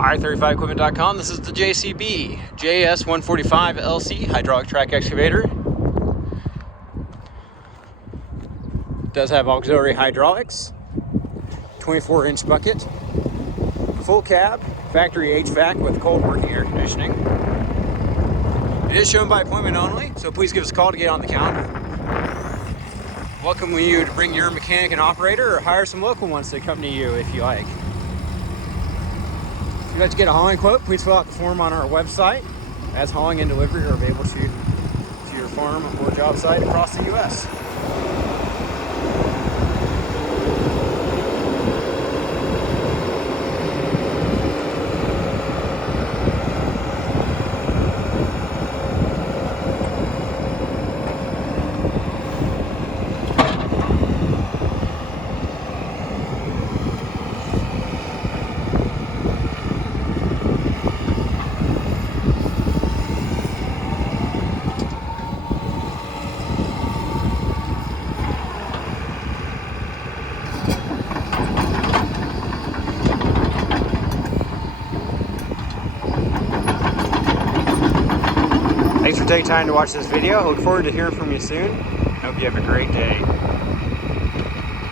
i35equipment.com. This is the JCB JS145LC hydraulic track excavator. It does have auxiliary hydraulics, 24-inch bucket, full cab, factory HVAC with cold working air conditioning. It is shown by appointment only, so please give us a call to get on the calendar. Welcome you to bring your mechanic and operator, or hire some local ones to accompany you if you like. If you'd like to get a hauling quote, please fill out the form on our website, as hauling and delivery are available to your farm or job site across the U.S. Thanks for taking time to watch this video. I look forward to hearing from you soon. I hope you have a great day.